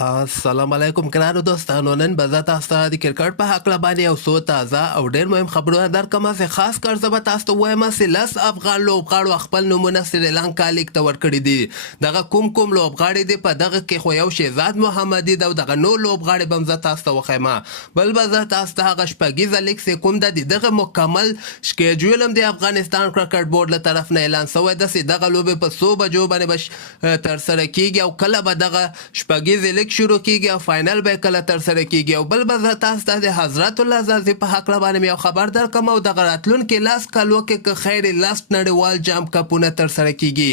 السلام علیکم ګرانو دوستانو. نن به زه تاسو ته د کرکټ په هکله باندې یو څو تازه او ډېر مهم خبرونه درکړم. چې خاص کر زه به تاسو ته وایم چې 10 افغان لوبغاړو خپل نومونه سریلانکا لیګ ته ورکړي دي. دغه کوم لوبغاړي دي په دغه کې خو یو شهزاد محمدي ده او دغه نور لوبغاړي به هم زه تاسو ته وښیم. بل به زه تاسو ته هغه شپږیزه لیګ چې کوم ده د دغه مکمل شکیجول هم د افغانستان کرکټ بورډ له طرف نه اعلان شوی ده چې دغه لوبې په څو بجو باندې به ترسره کیږي او کله به دغه شپږیزې لیګ شروع کیږي او فاینل به کله ترسره کیږي. او بل به زه تاسو ته د حضرت الله زازي په هکله باندې یو خبر درکړم او دغه راتلونکي 10 کالو کې که خیر 10 نړیوال جام کپونه ترسره کیږي.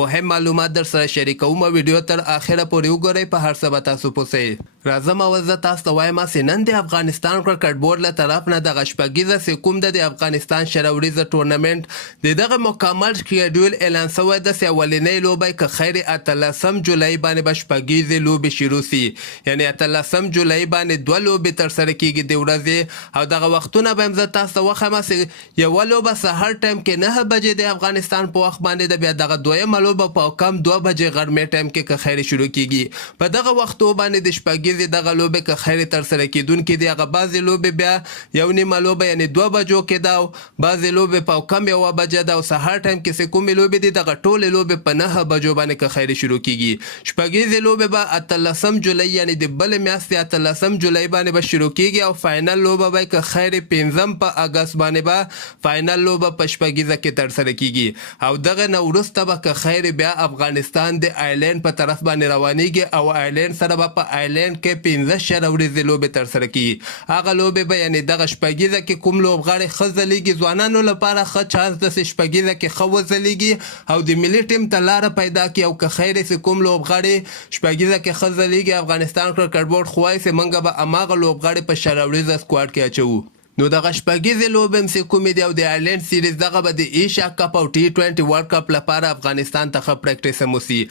مهم معلومات در سره شریکوم. ویډیو تر اخره پورې وګورئ. په هر څه به تاسو پوهیږئ. راځم او زه تاسو ته وایم چې نن د افغانستان کرکټ بورډ له طرف نه دغه شپږیزه چې کوم د افغانستان شروریزه ټورنمنټ د دغه مکمل شیډول اعلان شوی ده چې اولنۍ لوبه که خیر 18 جولای باندې به شپږیزې لوبې شروع سي. یعنی 18 جولای باندې دوه لوبې ترسره کیږي د ورځې او دغه وختونه به هم زه تاسو ته وښیم چې یوه لوبه سهار ټایم کې 9 بجې د افغانستان په وخت باندې ده. بیا دغه دویمه لوبه په کم 2 بجې غرمې ټایم کې که خیر شروع کیږي. په دغه وختو باندې د شپږیزې دغه لوبې که خیر ترسره کیدونکې دي. هغه بعضې لوبې بیا یو نیمه لوبه یعنی 2 بجو کې ده او بعضې لوبې په کم 1 بجه ده او سهار ټایم کې چې کومې لوبې دي دغه ټولې لوبې په 9 بجو باندې که خیر شروع کیږي. شپږیزې لوبې به 18 جولای یعنی د بلې میاشتې 18 جولای باندې به شروع کیږي او فاینل لوبه به که خیر 15 په اګست باندې به فاینل لوبه په شپږیزه کې ترسره کیږي. او دغه نه وروسته به که خیر بیا افغانستان د آیلینډ په طرف باندې روانیږي او آیلینډ سره به په آیلینډ کې 15 شهر ورځې لوبې ترسره کیږي. هغه لوبې به یعنی دغه شپږیزه کې کوم لوبغاړي ښه ځلیږي ځوانانو لپاره ښه چانس ده چې شپږیزه کې ښه وځلیږي او د ملي ټیم ته لاره پیدا کړي. او که خیر چې کوم لوبغاړي شپږیزه کې ښه ځلیږي افغانستان کرکټ بورډ خوای چې موږ به هماغه لوبغاړي په شراوریزه سکواډ کې اچوو. نو دغه شپږیزې لوبې هم چې کومې دي او د آیلینډ سیریز دغه به د ایشیا کپ او T20 ورلډ کپ لپاره افغانستان ته ښه پریکټس هم وسي.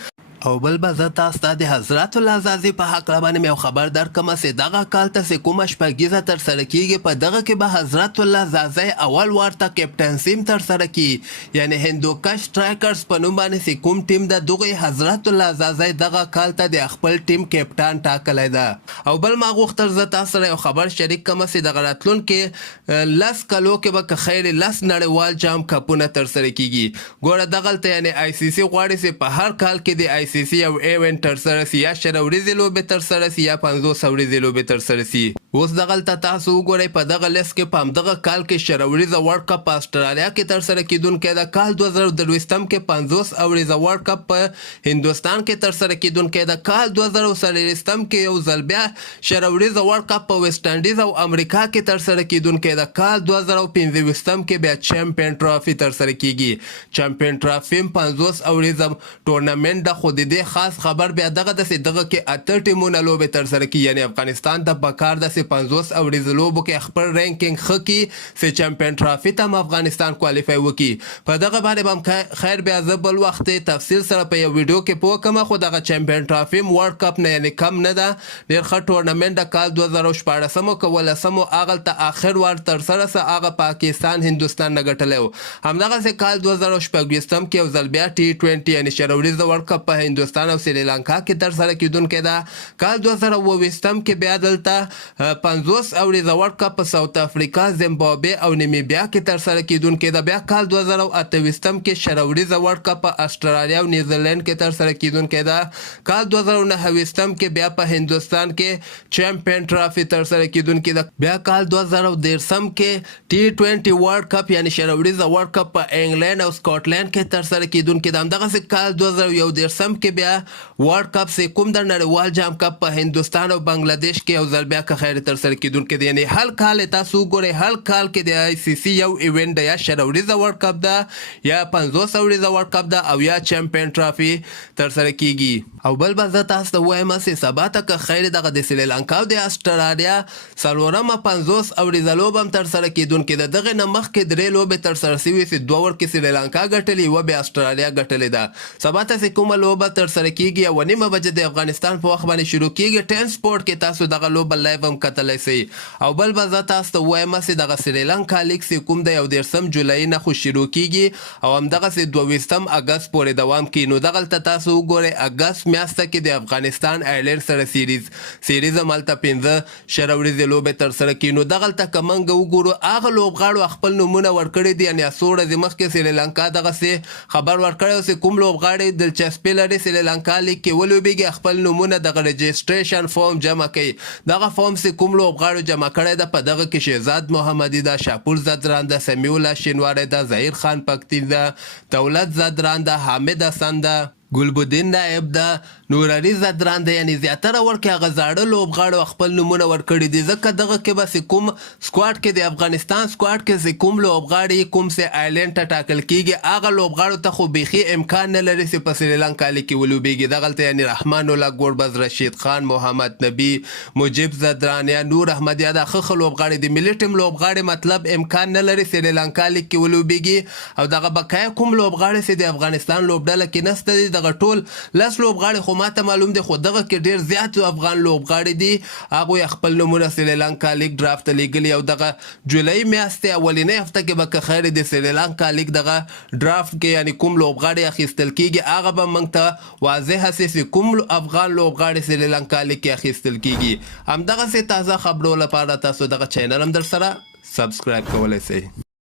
او بل به زه تاسو ته د حضرت الله زازي په هکله باندې یو خبر درکړم چې دغه کال ته چې کومه شپږیزه ترسره کیږي په دغه کې به حضرت الله زازي اول وار ته کیپټنسي هم ترسره کیږي. یعنی هندوکش سټرایکرز په نوم باندې چې کوم ټیم د دغه حضرت الله زازي دغه کال ته د خپل ټیم کیپټن ټاکلی ده. او بل ما غوښتل زه تاسو سره یو خبر شریک کړم چې دغه راتلونکي 10 کالو کې به که خیر 10 نړیوال جام کپونه ترسره کیږي. ګوره دغلته یعنی ICC غواړي چې په هر کال کې د ICC یو ایونټ ترسره سي یا شل ورځې لوبې ترسره سي یا 50 ورځې لوبې ترسره سي. اوس دغلته تاسو وګورئ په دغه لیست کې په همدغه کال کې شل ورځې ورلډ کپ په استرالیا کې ترسره کیدونکی ده. کال 2023 کې 50 ورځې ورلډ کپ په هندوستان کې ترسره کیدونکی ده. کال 2023 کې یو ځل بیا شل ورځې ورلډ کپ په ویسټ انډیز او امریکا کې ترسره کیدونکی ده. کال 2025 کې بیا چمپیون ټرافي ترسره کیږي. چمپیون ټرافي 50 ورځې ټورنمنټ د خو د دې خاص خبر بیا دغه د دغه کې اته ټیمونه لوبې ترسره کیږي. یعنی افغانستان ته پکار ده چې 50 ورځې لوبو کې خپل رینکینګ ښه کړي چې چمپیون ټرافي ته هم افغانستان کوالیفای وکړي. په دغه باندې به هم خیر بیا زه بل وخت تفصیل سره په یو ویډیو کې پوه کړم. خو دغه چمپیون ټرافي ورلډ کپ نه یعنی کم نه ده. ډېر ښه ټورنمنټ د کال 2014 که 18 هغلته آخر وار ترسره سه هغه پاکستان هندوستان نه ګټلی و. همدغسې کال 2024 کې یو ځل بیا T20 یعنی شل ورځې ورلډ کپ په هندوستان او سریلانکا کې ترسره کیدونکی ده. کال 2028 کې بیا دلته 50 ورځې ورلډ کپ په ساوت افریقا، زیمبابوې او نیمیبیا کې ترسره کیدونکی ده. بیا کال 2028 کې شل ورځې ورلډ کپ په استرالیا او نیوزیلینډ کې ترسره کیدونکی ده. کال 2029 کې بیا په هندوستان کې چمپیون ټرافي ترسره کیدونکی ده. بیا کال 2013 کې T20 ورلډ کپ یعنی شل ورځې ورلډ کپ په انګلند او سکاټلند کې ترسره کیدونکی ده. همدغسې کال 2011 کې بیا ورلډ کپ چې کوم د نړیوال جام کپ په هندوستان او بنگلادیش کې یو ځل بیا که خیر ترسره کیدونکی دی. یعنی هر کال تاسو وګورئ هر کال کې د ICC یو ایونټ ده یا شل ورځې ورلډ کپ ده یا 50 ورځې ورلډ کپ ده او یا چمپیون ټرافي ترسره کیږي. او بل به زه تاسو ته وایم چې سبا ته که خیر دغه د سریلانکا او د استرالیا څلورمه 50 ورځې لوبه هم ترسره کیدونکې ده. دغې نه مخکې درې لوبې ترسره شوي چې 2 ورکې سریلانکا ګټلې یوه بیا استرالیا ګټلې ده. سبا ته چې کومه لوبه به ترسره کیږي او 9 بجې د افغانستان په وخت باندې شروع کیږي. ټین سپورټ کې تاسو دغه لوبه لایو هم کتلی سئ. او بل به زه تاسو ته ووایم چې دغه سریلانکا لیګ چې کوم دی 19 جولای نه خو شروع کیږي او همدغسې 22 اګست پورې دوام کوي. نو دغلته تاسو وګورئ اګست میاشته کې د افغانستان آیرلینډ سره سیریز هملته 15 شل ورځې لوبې ترسره کوي. نو دغلته که موږ وګورو هغه لوبغاړو خپل نومونه ورکړي دي، یعنې څو ورځې مخکې سریلانکا دغسې خبر ورکړی و چې کوم لوبغاړي دلچسپي لري سریلانکا لیګ کې ولوبېږي خپل نومونه دغه رجسټریشن فارم جمع کوي. دغه فارم چې کوم لوبغاړو جمع کړی ده په دغه کې شهزاد محمدي ده، شاپور زدران ده، سمیع الله شینواری ده، ظهیر خان پکتین ده، دولت زدران ده، حامد حسن ده، ګلبدین نائب ده، نورعلي زدران ده. یعنې زیاتره ورکې هغه زاړه لوبغاړو خپل نومونه ورکړي دي، ځکه دغه کې به چې کوم سکواډ کې د افغانستان سکواډ کې چې کوم لوبغاړي کوم چې آیرلینډ ته ټاکل کیږي هغه لوبغاړو ته خو بیخي امکان نه لري چې په سریلانکا لیګ کې ولوبېږي. دغلته یعنې رحمان الله ګوربز، رشید خان، محمد نبی، مجیب زدران یا نور احمد یا دا ښه لوبغاړي دي. ملي ټیم لوبغاړي مطلب امکان نه لري سریلانکا لیګ کې ولوبېږي. او دغه بقایا کوم لوبغاړي چې د افغانستان لوبډله کې نسته دي دغه ټول 10 لوبغاړي خو ماته معلوم دي، خو دغه کې ډېر زیات افغان لوبغاړي دي. هغوی خپل نومونه سریلانکا لیګ ډرافت ته لیږلي او دغه جولای میاشتې اولنۍ هفته کې به که خیر د سریلانکا لیګ دغه ډرافت کې یعنې کوم لوبغاړي اخیستل کیږي هغه به موږ ته واضحه سي چې کوم افغان لوبغاړي سریلانکا لیګ کې اخیستل کیږي. همدغسې تازه خبرو لپاره تاسو دغه چینل هم در سره سبسکرایب کولی سئ.